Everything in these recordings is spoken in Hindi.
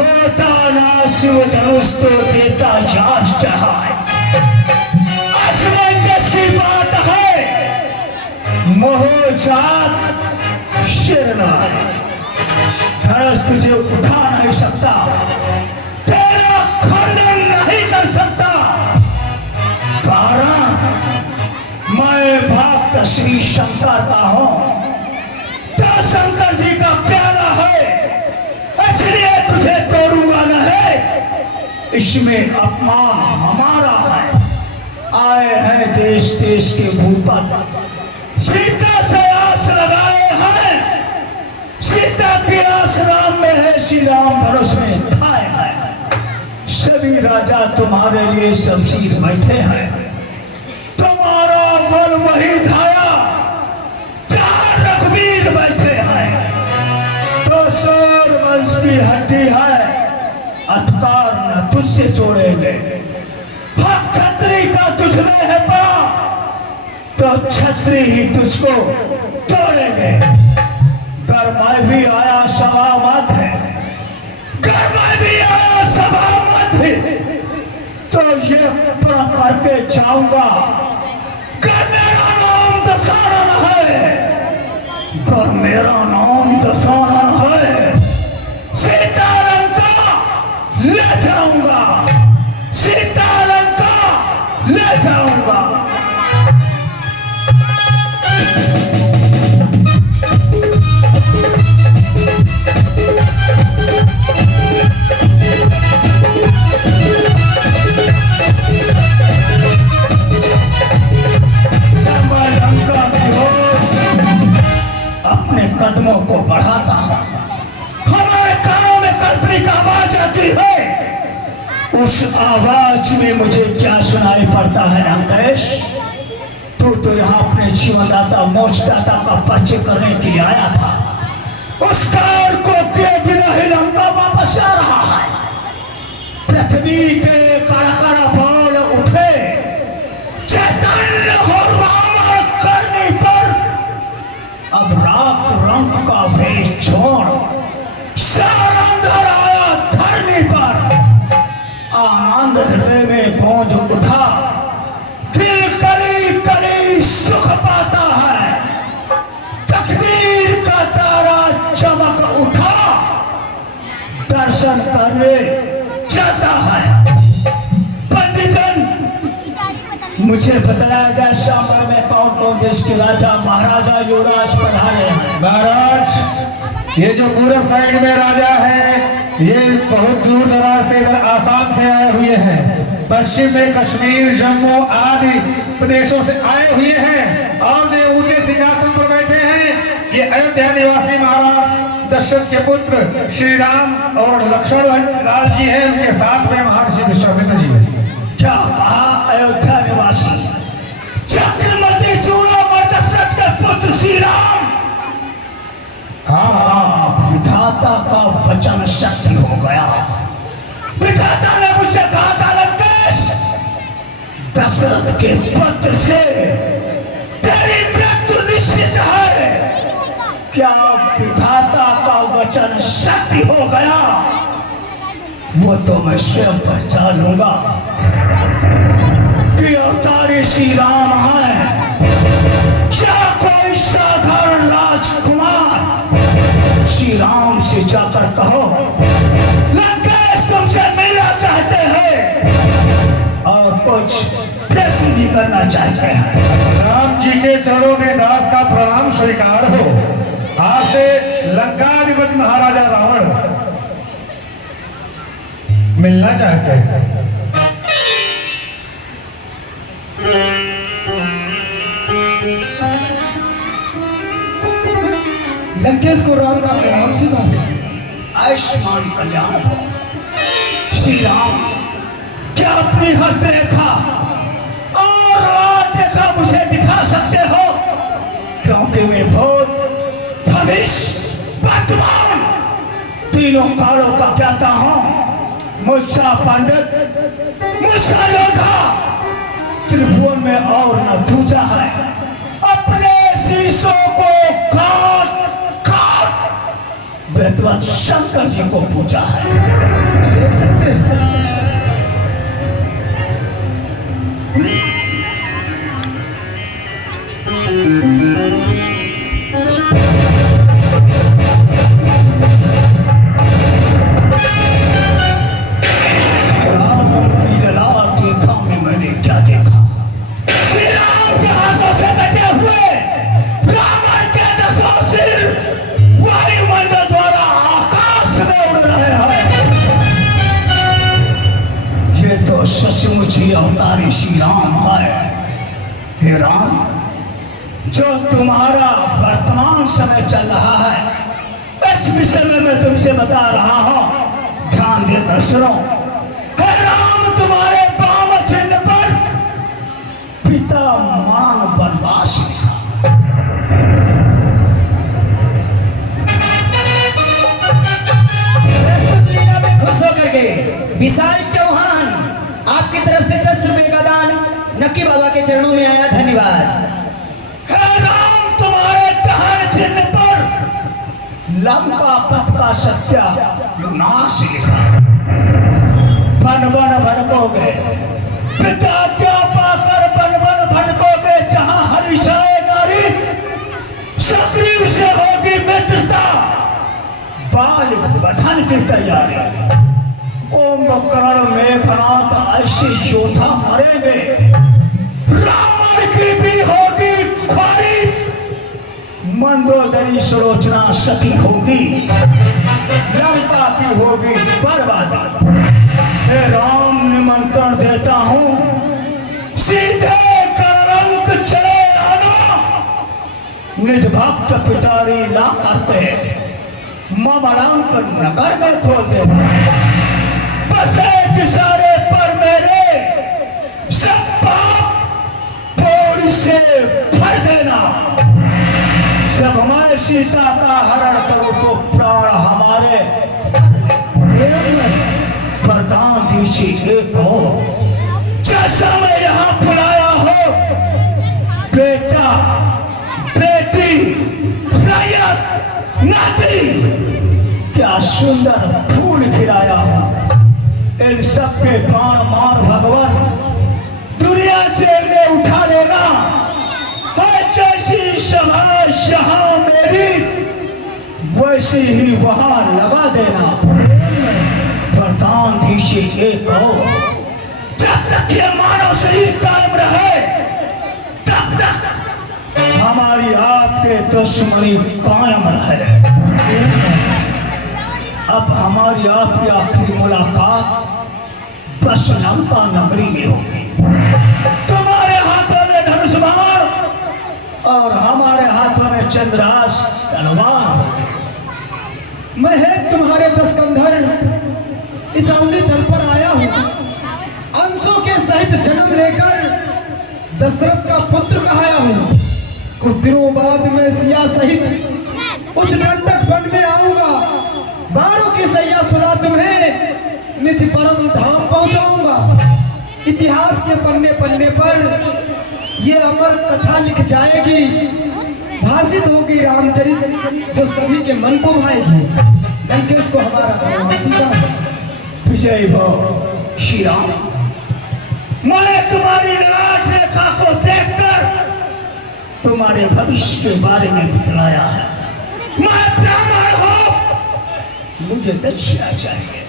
होता ना शिव धनुष तो देता याश चढ़ाए। असमंजस की बात है, मोहजात शिरनाए। धनुष तुझे उठा नहीं सकता, तेरा खंडन नहीं कर सकता। कारण मैं भक्त श्री शंकर का हूं, तो शंकर जी का प्यारा है, इसलिए तुझे तोड़ूंगा नहीं। इसमें अपमान हमारा है। आए हैं देश देश के भूपत, सीता से आस लगाए हैं। सीता की आस राम में है, श्री राम धनुष में थाए हैं। सभी राजा तुम्हारे लिए शमशीर बैठे हैं, तुम्हारा बल वही धाया जहां रघुवीर बैठे हैं। तो सौर वंश की हड्डी है, अधिकार न तुझसे जोड़ेंगे। हक छत्री का तुझ में है पड़ा, तो छत्री ही तुझको तोड़ेंगे। घर में भी आया सभा मध्य, घर में भी आया सभा मध्य, तो ये प्रण करके जाऊंगा कि मेरा नाम दशानन है, पर मेरा नाम दशानन है। सीता लंका ले जाऊंगा, सीता लंका ले जाऊंगा। अपने कदमों को बढ़ाता हूं, हमारे कानों में काल्पनिक आवाज आती है। उस आवाज में मुझे क्या सुनाई पड़ता है लंकेश? तू तो यहाँ अपने जीवनदाता मोक्षदाता का परिचय करने के लिए आया था। उस कार को किए बिना ही लंका वापस आ रहा है। पृथ्वी के कड़कड़ा बाल उठे, चैतन्य हो रावण करने पर अब राख रंग का वेश छोड़ सारा अंधर आया धरनी पर। आनंद हृदय में गूंज उठा, दिल कली कली सुख पाता है। तकदीर का तारा चमक उठा, दर्शन करने जाता है। पंडितजन, मुझे बताया जाए शामर में कौन कौन देश के राजा महाराजा युवराज पधारे हैं। महाराज, ये जो पूरब साइड में राजा है, ये बहुत दूर दराज से इधर आसाम से आए हुए हैं। पश्चिम में कश्मीर जम्मू आदि प्रदेशों से आए हुए हैं। और जो ऊंचे सिंहासन पर बैठे हैं, ये अयोध्या निवासी महाराज दशरथ के पुत्र श्री राम और लक्ष्मण लाल जी हैं। उनके साथ में महर्षि विश्वामित्र जी हैं। क्या कहा? अयोध्या निवासी चक्रवर्ती चूड़ामणि दशरथ के पुत्र श्री राम। हाँ, विधाता का वचन शक्ति हो गया। विधाता ने मुझसे कहा था लंकेश, दशरथ के पुत्र से तेरी मृत्यु निश्चित है। क्या विधाता का वचन शक्ति हो गया? वो तो मैं स्वयं पहचान लूंगा कि अवतारी श्री राम है या कोई साधारण राजकुमार। श्री राम से जाकर कहो लंकेश तुमसे मिलना चाहते हैं और कुछ प्रश्न भी करना चाहते हैं। राम जी के चरणों में दास का प्रणाम स्वीकार हो। आपसे लंकाधिपति महाराजा रावण मिलना चाहते हैं। लंकेश को राम का प्रणाम से बात। आयुष्मान कल्याण हो। श्री राम, क्या अपनी हस्तरेखा और रेखा मुझे दिखा सकते हो? क्योंकि मैं भूत भविष्य वर्तमान तीनों कालों का ज्ञाता हूं। मुझसा पंडित, मुझसा योद्धा त्रिभुवन में और न दूजा है। अपने शीशों को काट काट विद्वान शंकर जी को पूजा है। देख सकते हैं। सचमुच ही अवतारी श्री राम है। हे राम, जो तुम्हारा वर्तमान समय चल रहा है इस विषय में मैं तुमसे बता रहा हूं, ध्यान देकर सुनो। हे राम, तुम्हारे वाम चिन्ह पर पिता मान वनवास लिखा। प्रस्तुत लीला में खुश होकर के विशाल चौहान आपकी तरफ से 10 रुपए का दान नक्की बाबा के चरणों में आया। धन्यवाद। हे राम, तुम्हारे दान चिन्ह पर लंका पथ का सत्या नाश लिखा। बन बन भटकोगे, पिता क्या पाकर बन बन भटकोगे। जहां हरिशय नारी सुग्रीव से होगी मित्रता, बाल वधन की तैयारी। कुंभकर्ण मेघनाथ ऐसे योद्धा मरेंगे, रावण की भी होगी ख्वारी, मंदोदरी सुलोचना सती होगी, लंका की होगी बर्बादी। हे राम, निमंत्रण देता हूं, सीधे कलंक चले आना। निज भक्त पिटारी ला करते ममलंक नगर में खोल देना। बसे सारे पर मेरे सब पाप थोड़ी से भर देना। जब मैं सीता का हरण करूं तो प्राण हमारे वरदान दीजिए एक हो। जैसा मैं यहाँ बुलाया हो, बेटा बेटी रैयत नाती, क्या सुंदर फूल खिलाया हो। इन सबके प्राण मार भगवान दुनिया से इन्हें उठा लेना है। जैसी सभा यहाँ मेरी वैसी ही वहां लगा देना। वरदान दीजिए एक हो। जब तक ये मानव शरीर कायम रहे तब तक हमारी आपके दुश्मनी कायम रहे। अब हमारी आपकी आखिरी मुलाकात बस लंका नगरी में होगी। तुम्हारे हाथों में धनुष बाण और हमारे हाथों में चंद्रास तलवार होगी। मैं है तुम्हारे 10 कंधर इस अवनी तल पर आया हूँ, अंशों के सहित जन्म लेकर दशरथ का पुत्र कहाया हूँ। कुछ दिनों बाद मैं सिया सहित उस दंडक वन में आऊंगा। बाणों की सैया सुला तुम्हें निज परम धाम पहुंचाऊंगा। इतिहास के पन्ने पन्ने पर ये अमर कथा लिख जाएगी, भाषित होगी रामचरित जो सभी के मन को भाएगी। लंकेश को हमारा विजय भव श्री राम। मैं तुम्हारी लाट रेखा को देखकर तुम्हारे भविष्य के बारे में बतलाया है। मैं ब्राह्मण हूं, मुझे दक्षिणा चाहिए।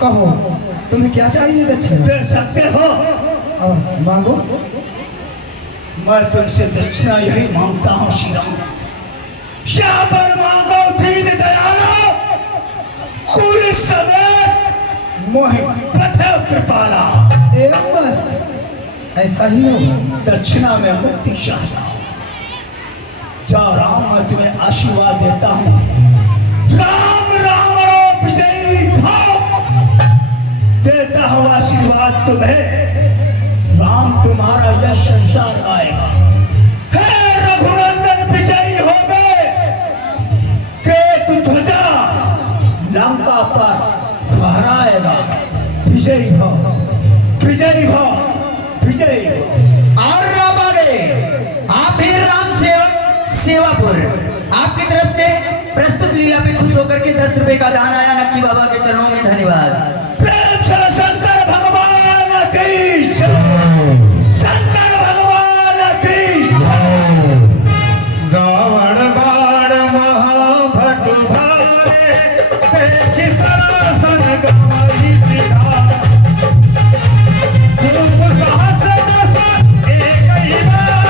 कहो तुम्हें क्या चाहिए दक्षिणा? दे सकते हो? अवश्य मांगो। मैं तुमसे दक्षिणा यही मांगता हूं श्री राम। शाबर मांगो दीन दयालो, कुल समेत मोहि पथे कृपाला। एवं मस्त ऐसा ही हो। दक्षिणा में मुक्ति चाहता हूं। जाओ राम, मैं तुम्हें आशीर्वाद देता हूं। राम रावण विजयी भाव देता हूं आशीर्वाद तुम्हें। राम तुम्हारा यह संसार आएगा। हे रघुनंदन विजयी हो गए। केतु ध्वजा लंका पर फहराएगा। विजयी भव, विजयी भव, विजयी भव। और राम आ गए। आप भी राम सेवक सेवापुर आपकी तरफ से प्रस्तुत लीला पे खुश होकर के 10 रुपए का दान आया नक्की बाबा के चरणों में धन्यवाद। प्रेम से शंकर भगवान की जय। शंकर भगवान की जय। रावण बाण महाभट भारे देखि सरासन गवाही सिधा रूप साहस दस एक ही बार।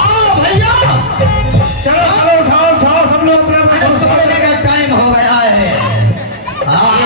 आओ भैया, चलो चलो उठाओ उठाओ सब लोग अपने अनस तोड़ने का टाइम हो गया है। हाँ